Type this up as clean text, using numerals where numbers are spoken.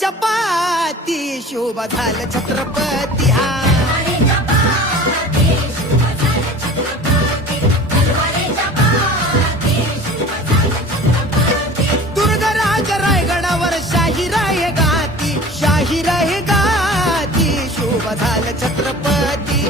चपाती शोभा झालं छत्रपती हा दुर्गराज रायगडावर शाही राय गाती शोभा झालं छत्रपती